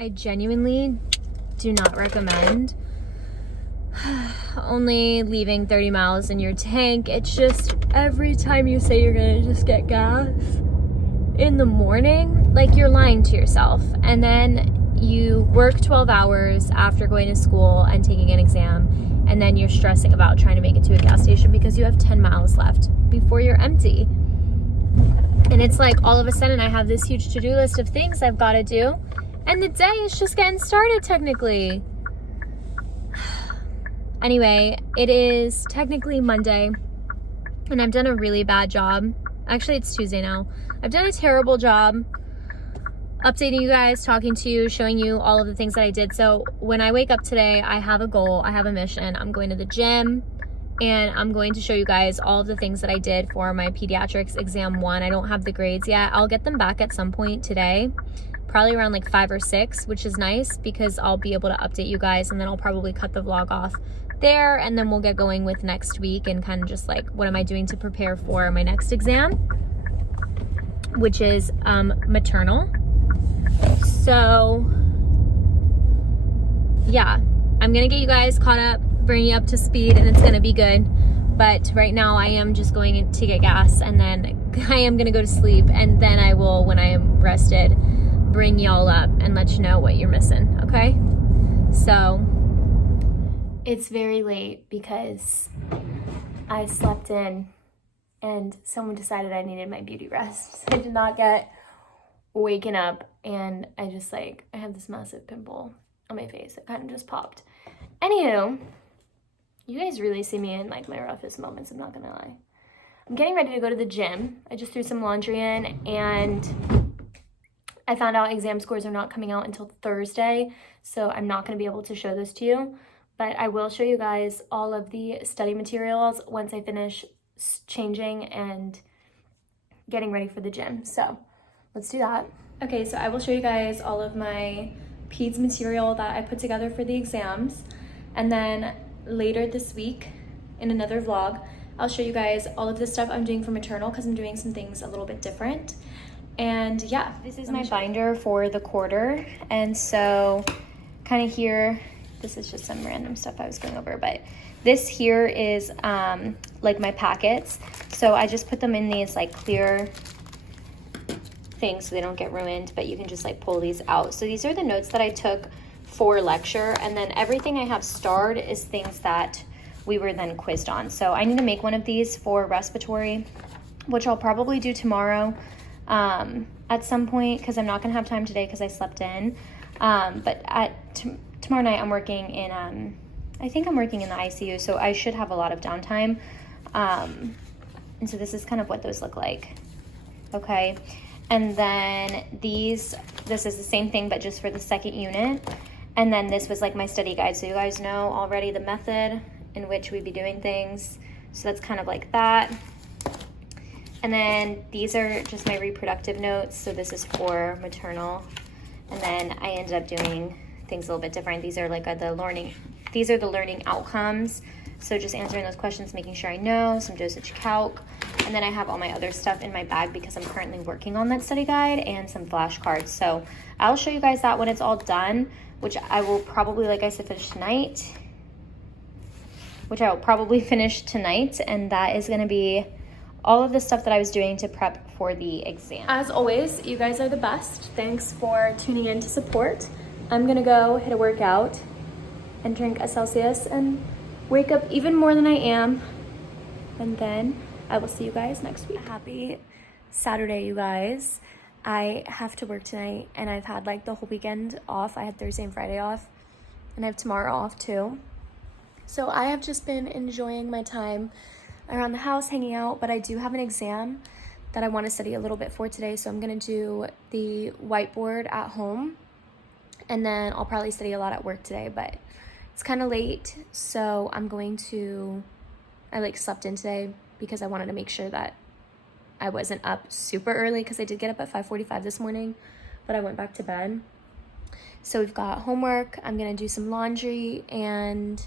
I genuinely do not recommend only leaving 30 miles in your tank. It's just every time you say you're gonna just get gas in the morning, like you're lying to yourself. And then you work 12 hours after going to school and taking an exam, and then you're stressing about trying to make it to a gas station because you have 10 miles left before you're empty. And it's like all of a sudden I have this huge to-do list of things I've got to do, and the day is just getting started technically. Anyway, it is technically Monday, and I've done a really bad job. Actually, it's Tuesday now. I've done a terrible job updating you guys, talking to you, showing you all of the things that I did. So when I wake up today, I have a goal, I have a mission. I'm going to the gym, and I'm going to show you guys all of the things that I did for my pediatrics exam 1. I don't have the grades yet. I'll get them back at some point today, probably around like 5 or 6, which is nice because I'll be able to update you guys, and then I'll probably cut the vlog off there, and then we'll get going with next week and kind of just like what am I doing to prepare for my next exam, which is maternal. So yeah, I'm gonna get you guys caught up, bring you up to speed, and it's gonna be good. But right now I am just going to get gas, and then I am gonna go to sleep, and then I will, when I am rested, bring y'all up and let you know what you're missing, okay? So it's very late because I slept in and someone decided I needed my beauty rest. I did not get waken up, and I just like, I have this massive pimple on my face. It kind of just popped. Anywho, you guys really see me in like my roughest moments, I'm not gonna lie. I'm getting ready to go to the gym. I just threw some laundry in, and I found out exam scores are not coming out until Thursday, so I'm not gonna be able to show this to you, but I will show you guys all of the study materials once I finish changing and getting ready for the gym. So let's do that. Okay, so I will show you guys all of my peds material that I put together for the exams, and then later this week in another vlog I'll show you guys all of the stuff I'm doing for maternal because I'm doing some things a little bit different. And yeah, this is my binder for the quarter, and so kind of here, this is just some random stuff I was going over, but this here is like my packets. So I just put them in these like clear things so they don't get ruined, but you can just like pull these out. So these are the notes that I took for lecture, and then everything I have starred is things that we were then quizzed on. So I need to make one of these for respiratory, which I'll probably do tomorrow at some point because I'm not gonna have time today because I slept in. But tomorrow night I'm working in, I think I'm working in the ICU, so I should have a lot of downtime. And so this is kind of what those look like. Okay. And then this is the same thing, but just for the second unit. And then this was like my study guide. So you guys know already the method in which we'd be doing things. So that's kind of like that. And then these are just my reproductive notes. So this is for maternal. And then I ended up doing things a little bit different. These are like these are the learning outcomes. So just answering those questions, making sure I know, some dosage calc. And then I have all my other stuff in my bag because I'm currently working on that study guide, and some flashcards. So I'll show you guys that when it's all done, which I will probably, like I said, finish tonight. And that is gonna be all of the stuff that I was doing to prep for the exam. As always, you guys are the best. Thanks for tuning in to support. I'm gonna go hit a workout and drink a Celsius and wake up even more than I am. And then I will see you guys next week. Happy Saturday, you guys. I have to work tonight, and I've had like the whole weekend off. I had Thursday and Friday off, and I have tomorrow off too. So I have just been enjoying my time around the house, hanging out, but I do have an exam that I want to study a little bit for today. So I'm gonna do the whiteboard at home, and then I'll probably study a lot at work today, but it's kind of late. So I like slept in today because I wanted to make sure that I wasn't up super early, because I did get up at 5:45 this morning, but I went back to bed. So we've got homework, I'm gonna do some laundry, and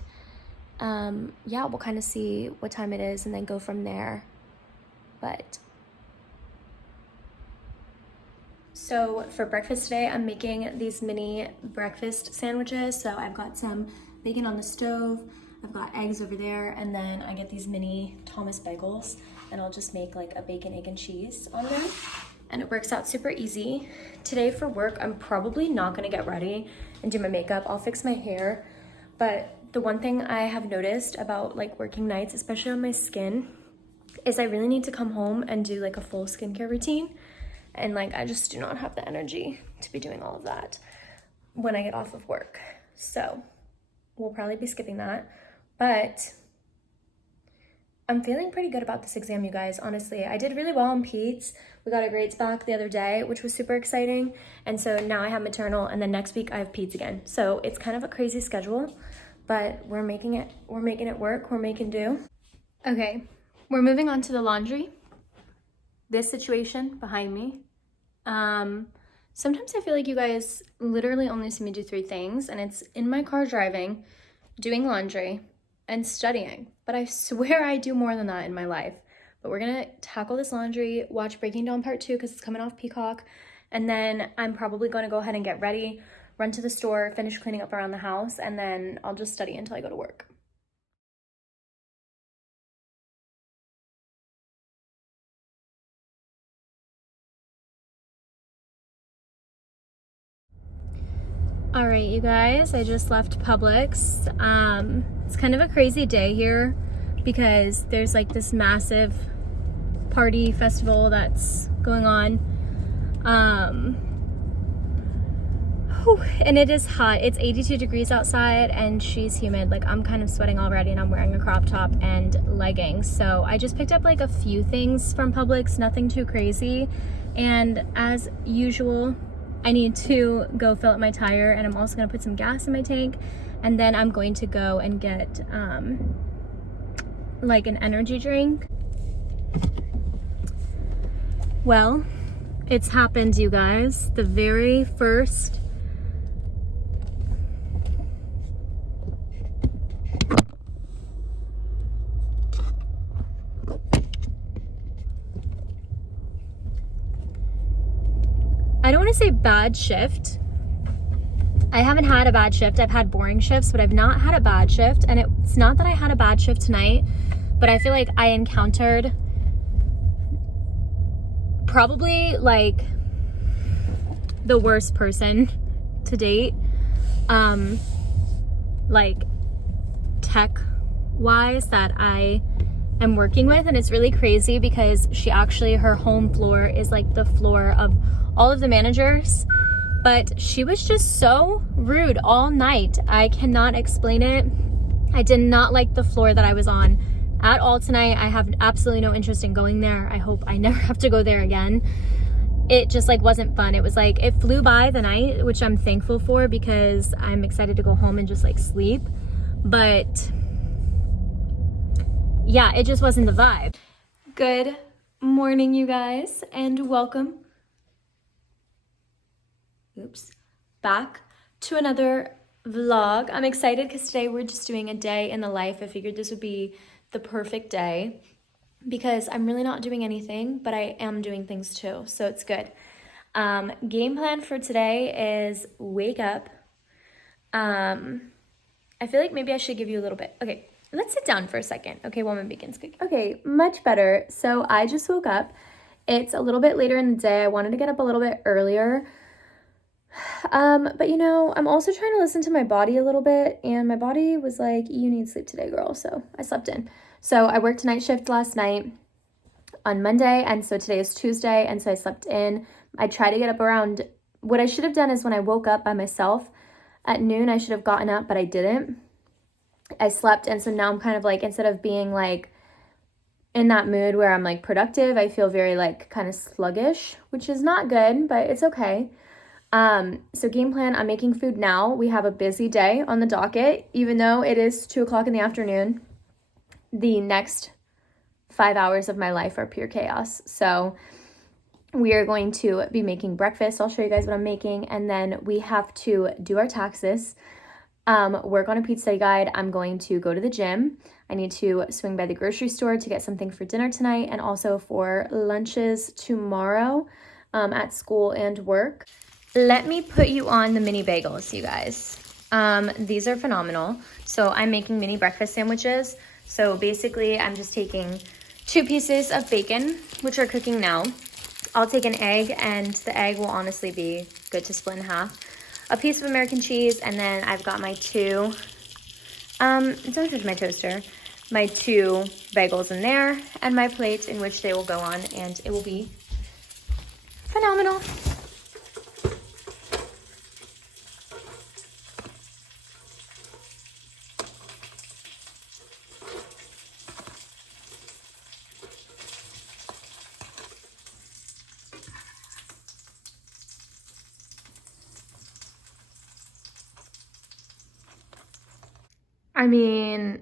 yeah, we'll kind of see what time it is and then go from there. But So for breakfast today, I'm making these mini breakfast sandwiches. So I've got some bacon on the stove, I've got eggs over there, and then I get these mini Thomas bagels, and I'll just make like a bacon, egg, and cheese on them. And it works out super easy. Today for work, I'm probably not gonna get ready and do my makeup. I'll fix my hair. But the one thing I have noticed about like working nights, especially on my skin, is I really need to come home and do like a full skincare routine. And like, I just do not have the energy to be doing all of that when I get off of work. So we'll probably be skipping that. But I'm feeling pretty good about this exam, you guys, honestly. I did really well on Pete's. We got our grades back the other day, which was super exciting. And so now I have maternal, and then next week I have Pete's again. So it's kind of a crazy schedule, but we're making it work, we're making do. Okay, we're moving on to the laundry. This situation behind me. Sometimes I feel like you guys literally only see me do 3 things, and it's in my car driving, doing laundry, and studying. But I swear I do more than that in my life. But we're gonna tackle this laundry, watch Breaking Dawn Part 2 because it's coming off Peacock, and then I'm probably gonna go ahead and get ready, run to the store, finish cleaning up around the house, and then I'll just study until I go to work. All right, you guys, I just left Publix. It's kind of a crazy day here because there's like this massive party festival that's going on. And it is hot. It's 82 degrees outside and she's humid. Like, I'm kind of sweating already, and I'm wearing a crop top and leggings. So I just picked up like a few things from Publix, nothing too crazy. And as usual, I need to go fill up my tire, and I'm also gonna put some gas in my tank, and then I'm going to go and get like an energy drink. Well, it's happened, you guys. The very first I don't want to say bad shift. I haven't had a bad shift. I've had boring shifts, but I've not had a bad shift. And it's not that I had a bad shift tonight, but I feel like I encountered probably like the worst person to date, like tech wise, that I am working with. And it's really crazy because her home floor is like the floor of all of the managers, but she was just so rude all night. I cannot explain it. I did not like the floor that I was on at all tonight. I have absolutely no interest in going there. I hope I never have to go there again. It just like wasn't fun. It was like, it flew by the night, which I'm thankful for because I'm excited to go home and just like sleep. But yeah, it just wasn't the vibe. Good morning, you guys, and welcome back to another vlog. I'm excited because today we're just doing a day in the life. I figured this would be the perfect day because I'm really not doing anything, but I am doing things too, so it's good. Game plan for today is wake up. I feel like maybe I should give you a little bit. Okay, let's sit down for a second, okay, while my bacon's cooking. Okay, much better. So I just woke up. It's a little bit later in the day. I wanted to get up a little bit earlier. But you know, I'm also trying to listen to my body a little bit, and my body was like, you need sleep today, girl. So I slept in. So I worked night shift last night on Monday, and so today is Tuesday, and so I slept in. I tried to get up around, what I should have done is when I woke up by myself at noon, I should have gotten up, but I didn't. I slept, and so now I'm kind of like, instead of being like in that mood where I'm like productive, I feel very like kind of sluggish, which is not good, but it's okay. So game plan, I'm making food now. We have a busy day on the docket, even though it is 2:00 in the afternoon. The next 5 hours of my life are pure chaos. So we are going to be making breakfast. I'll show you guys what I'm making. And then we have to do our taxes, work on a Pete's study guide. I'm going to go to the gym. I need to swing by the grocery store to get something for dinner tonight and also for lunches tomorrow. at school and work. Let me put you on the mini bagels, you guys. These are phenomenal. So I'm making mini breakfast sandwiches. So basically I'm just taking 2 pieces of bacon, which are cooking now. I'll take an egg, and the egg will honestly be good to split in half. A piece of American cheese, and then I've got my 2, don't touch my toaster, my 2 bagels in there, and my plate in which they will go on, and it will be phenomenal. I mean,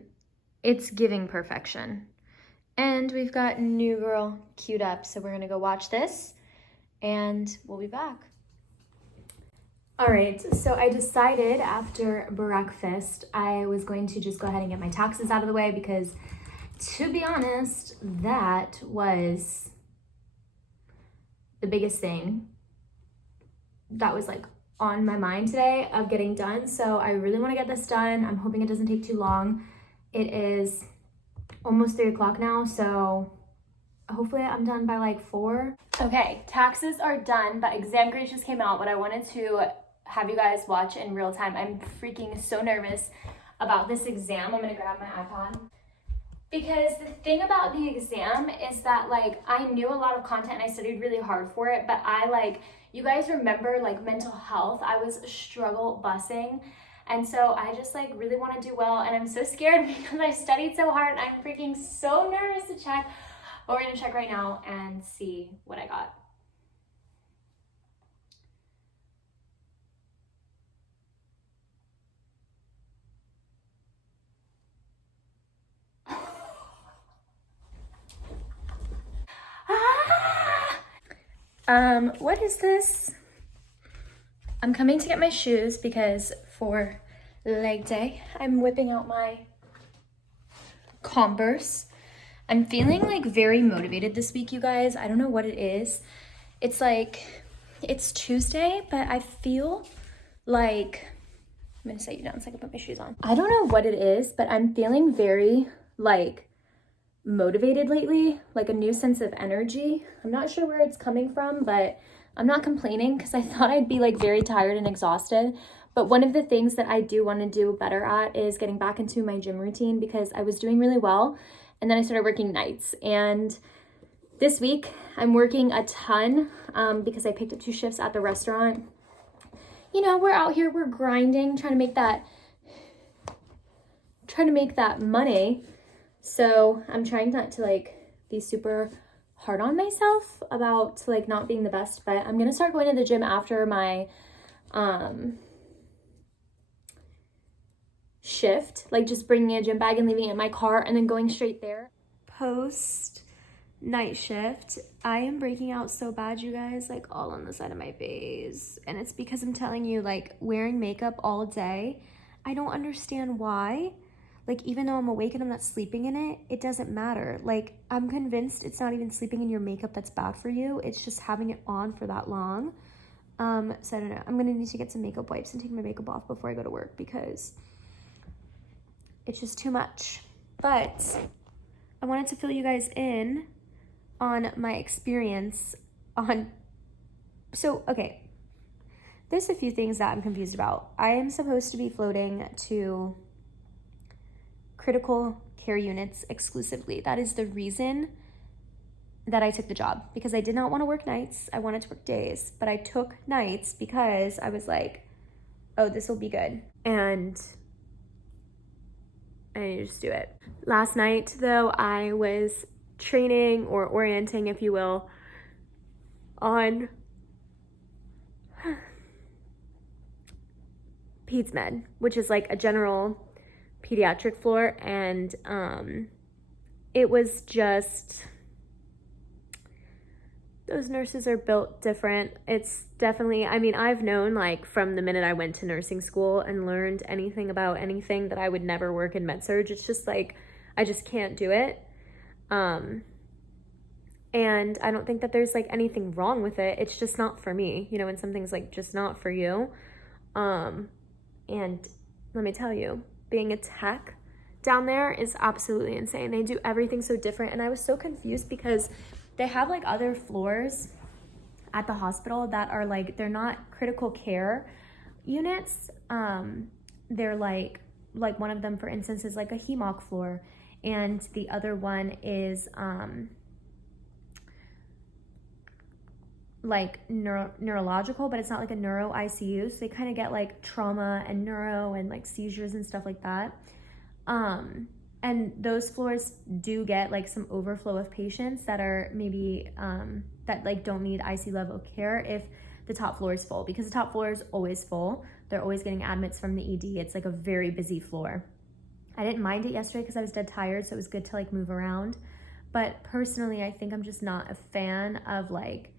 it's giving perfection. And we've got New Girl queued up, so we're gonna go watch this and we'll be back. All right, so I decided after breakfast, I was going to just go ahead and get my taxes out of the way because, to be honest, that was the biggest thing that was like on my mind today of getting done. So I really want to get this done. I'm hoping it doesn't take too long. It is almost 3 o'clock now, so hopefully I'm done by like 4. Okay, taxes are done, but exam grades just came out, but I wanted to have you guys watch in real time. I'm freaking so nervous about this exam. I'm gonna grab my iPod. Because the thing about the exam is that like I knew a lot of content and I studied really hard for it, but you guys remember like mental health, I was struggle busing. And so I just like really want to do well, and I'm so scared because I studied so hard and I'm freaking so nervous to check. But we're gonna check right now and see what I got. What is this? I'm coming to get my shoes because for leg day, I'm whipping out my Converse. I'm feeling like very motivated this week, you guys. I don't know what it is. It's like, it's Tuesday, but I feel like, I'm gonna set you down so I can put my shoes on. I don't know what it is, but I'm feeling very like motivated lately, like a new sense of energy. I'm not sure where it's coming from, but I'm not complaining because I thought I'd be like very tired and exhausted. But one of the things that I do want to do better at is getting back into my gym routine because I was doing really well and then I started working nights. And this week I'm working a ton because I picked up 2 shifts at the restaurant. You know, we're out here, we're grinding, trying to make that money. So I'm trying not to like be super hard on myself about like not being the best, but I'm gonna start going to the gym after my shift, like just bringing a gym bag and leaving it in my car and then going straight there. Post night shift, I am breaking out so bad, you guys, like all on the side of my face, and it's because I'm telling you, like wearing makeup all day, I don't understand why. Like, even though I'm awake and I'm not sleeping in it, it doesn't matter. Like, I'm convinced it's not even sleeping in your makeup that's bad for you. It's just having it on for that long. So I don't know. I'm going to need to get some makeup wipes and take my makeup off before I go to work because it's just too much. But I wanted to fill you guys in on my experience on... So, okay. There's a few things that I'm confused about. I am supposed to be floating to critical care units exclusively. That is the reason that I took the job, because I did not want to work nights. I wanted to work days, but I took nights because I was like, oh, this will be good. And I need to just do it. Last night, though, I was training or orienting, if you will, on Peds Med, which is like a general pediatric floor, and it was just, those nurses are built different. It's definitely, I mean, I've known like from the minute I went to nursing school and learned anything about anything that I would never work in med surg. It's just like, I just can't do it. And I don't think that there's like anything wrong with it. It's just not for me, you know, when something's like just not for you. And let me tell you, being a tech down there is absolutely insane. They do everything so different. And I was so confused because they have like other floors at the hospital that are like, they're not critical care units. They're like one of them, for instance, is like a HEMOC floor. And the other one is, like neurological, but it's not like a neuro ICU. So they kind of get like trauma and neuro and like seizures and stuff like that. And those floors do get like some overflow of patients that are maybe, that like don't need ICU level care if the top floor is full, because the top floor is always full. They're always getting admits from the ED. It's like a very busy floor. I didn't mind it yesterday because I was dead tired. So it was good to like move around. But personally, I think I'm just not a fan of like,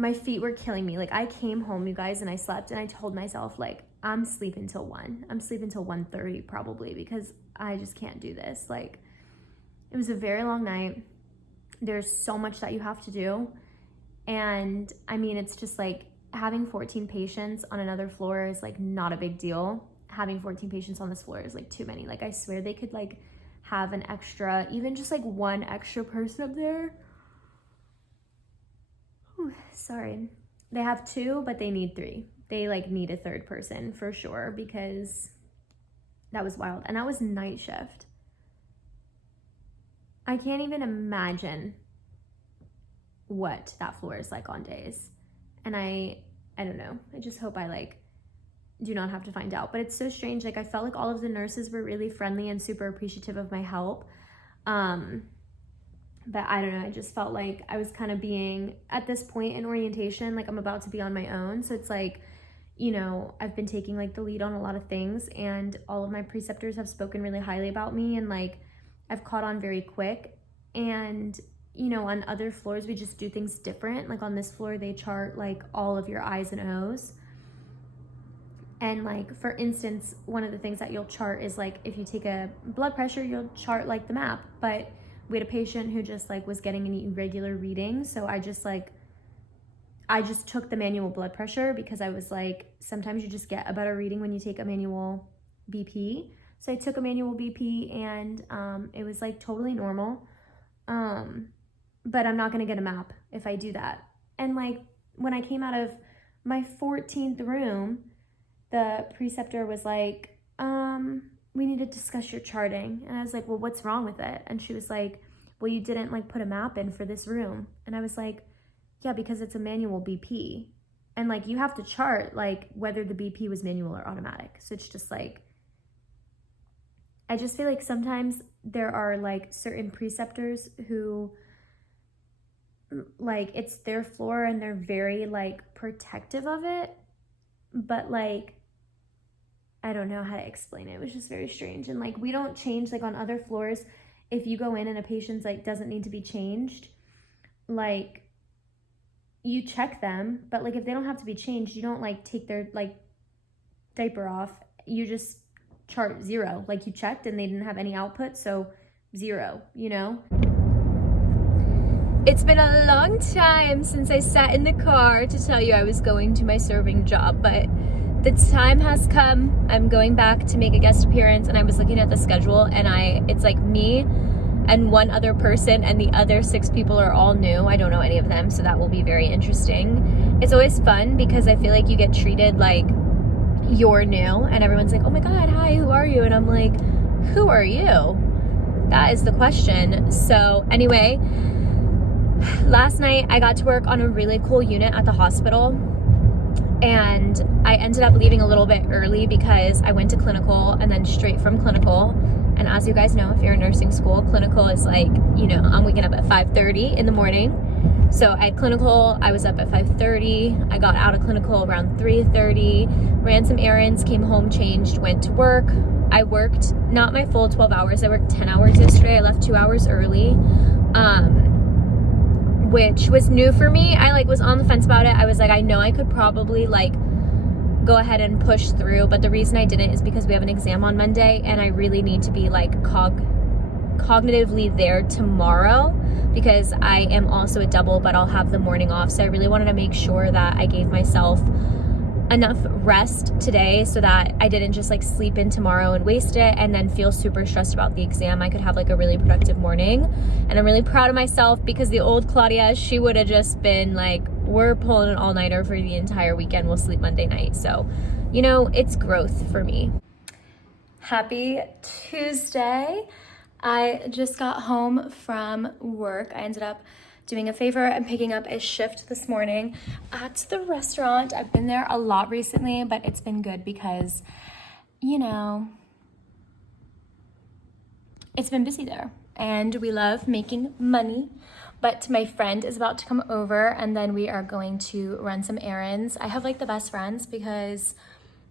my feet were killing me. Like I came home, you guys, and I slept, and I told myself like, I'm sleeping till 1. I'm sleeping till 1:30 probably, because I just can't do this. Like it was a very long night. There's so much that you have to do. And I mean, it's just like having 14 patients on another floor is like not a big deal. Having 14 patients on this floor is like too many. Like I swear they could like have an extra, even just like one extra person up there. Sorry. They have 2, but they need 3. They like need a 3rd person for sure, because that was wild. And that was night shift. I can't even imagine what that floor is like on days. And I don't know. I just hope I like do not have to find out. But it's so strange. Like I felt like all of the nurses were really friendly and super appreciative of my help. But I don't know, I just felt like I was kind of being, at this point in orientation, like I'm about to be on my own. So it's like, you know, I've been taking like the lead on a lot of things, and all of my preceptors have spoken really highly about me, and like I've caught on very quick. And, you know, on other floors, we just do things different. Like on this floor, they chart like all of your I's and O's. And like, for instance, one of the things that you'll chart is like, if you take a blood pressure, you'll chart like the map. But we had a patient who just like was getting an irregular reading. So I just took the manual blood pressure, because I was like, sometimes you just get a better reading when you take a manual BP. So I took a manual BP, and it was like totally normal. But I'm not gonna get a map if I do that. And like when I came out of my 14th room, the preceptor was like, we need to discuss your charting. And I was like, well, what's wrong with it? And she was like, well, you didn't like put a map in for this room. And I was like, yeah, because it's a manual BP. And like, you have to chart like whether the BP was manual or automatic. So it's just like, I just feel like sometimes there are like certain preceptors who like, it's their floor and they're very like protective of it. But like, I don't know how to explain it. It was just very strange. And like, we don't change like on other floors. If you go in and a patient's like doesn't need to be changed, like you check them, but like if they don't have to be changed, you don't like take their like diaper off. You just chart 0. Like you checked and they didn't have any output, so 0, you know? It's been a long time since I sat in the car to tell you I was going to my serving job, but the time has come. I'm going back to make a guest appearance, and I was looking at the schedule, and it's like me and one other person, and the other 6 people are all new. I don't know any of them, so that will be very interesting. It's always fun because I feel like you get treated like you're new, and everyone's like, oh my God, hi, who are you? And I'm like, who are you? That is the question. So anyway, last night I got to work on a really cool unit at the hospital, and I ended up leaving a little bit early because I went to clinical and then straight from clinical. And as you guys know, if you're in nursing school, clinical is like, you know, I'm waking up at 5:30 in the morning. So I had clinical, I was up at 5:30. I got out of clinical around 3:30, ran some errands, came home, changed, went to work. I worked not my full 12 hours. I worked 10 hours yesterday. I left 2 hours early. Which was new for me. I like was on the fence about it. I was like, I know I could probably like go ahead and push through, but the reason I didn't is because we have an exam on Monday, and I really need to be like cognitively there tomorrow because I am also a double, but I'll have the morning off. So I really wanted to make sure that I gave myself enough rest today so that I didn't just like sleep in tomorrow and waste it and then feel super stressed about the exam. I could have like a really productive morning. And I'm really proud of myself because the old Claudia, she would have just been like, we're pulling an all-nighter for the entire weekend. We'll sleep Monday night. So, you know, it's growth for me. Happy Tuesday. I just got home from work. I ended up doing a favor and picking up a shift this morning at the restaurant. I've been there a lot recently, but it's been good because, you know, it's been busy there and we love making money. But my friend is about to come over and then we are going to run some errands. I have like the best friends because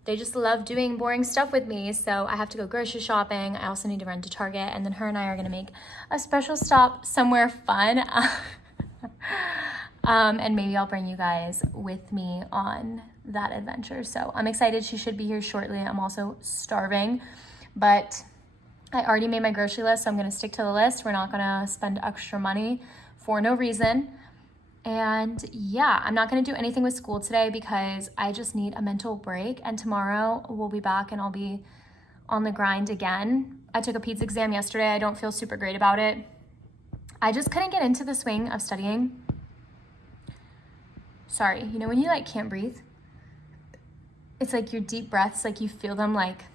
they just love doing boring stuff with me. So I have to go grocery shopping. I also need to run to Target, and then her and I are gonna make a special stop somewhere fun. And maybe I'll bring you guys with me on that adventure. So I'm excited. She should be here shortly. I'm also starving, but I already made my grocery list, so I'm gonna stick to the list. We're not gonna spend extra money for no reason. And yeah, I'm not gonna do anything with school today because I just need a mental break, and tomorrow we'll be back and I'll be on the grind again. I took a PEDS exam yesterday. I don't feel super great about it. I just couldn't get into the swing of studying. Sorry, you know when you like can't breathe? It's like your deep breaths, like you feel them like,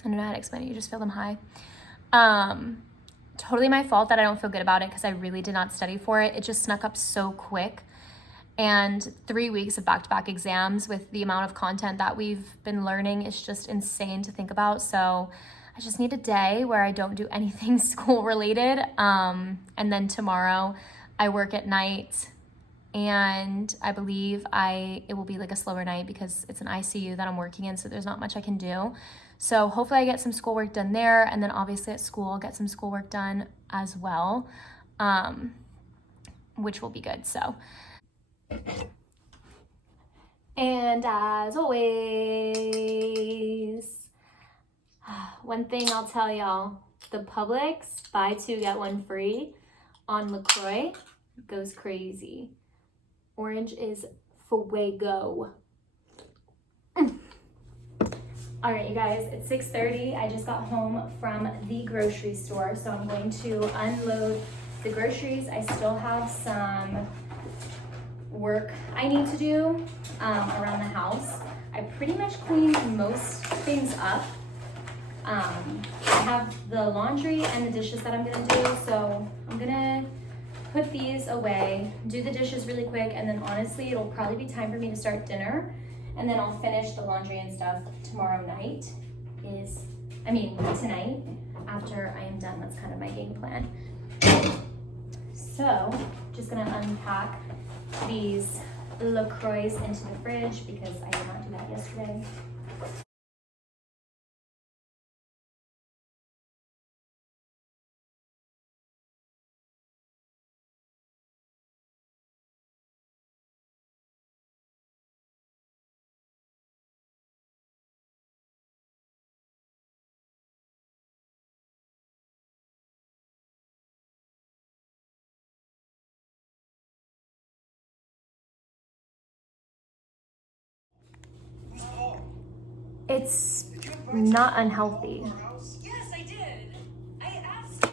I don't know how to explain it, you just feel them high. Totally my fault that I don't feel good about it because I really did not study for it. It just snuck up so quick. And 3 weeks of back-to-back exams with the amount of content that we've been learning is just insane to think about. So I just need a day where I don't do anything school related. And then tomorrow I work at night, and I believe it will be like a slower night because it's an ICU that I'm working in, so there's not much I can do. So hopefully I get some schoolwork done there, and then obviously at school I'll get some schoolwork done as well, which will be good. So, and as always, one thing I'll tell y'all, the Publix buy 2 get 1 free on LaCroix goes crazy. Orange is fuego. All right, you guys, it's 6:30. I just got home from the grocery store, so I'm going to unload the groceries. I still have some work I need to do around the house. I pretty much cleaned most things up. I have the laundry and the dishes that I'm gonna do, so I'm gonna put these away, do the dishes really quick, and then honestly, it'll probably be time for me to start dinner. And then I'll finish the laundry and stuff tomorrow night tonight after I am done. That's kind of my game plan. So just gonna unpack these LaCroix into the fridge because I did not do that yesterday. It's not unhealthy.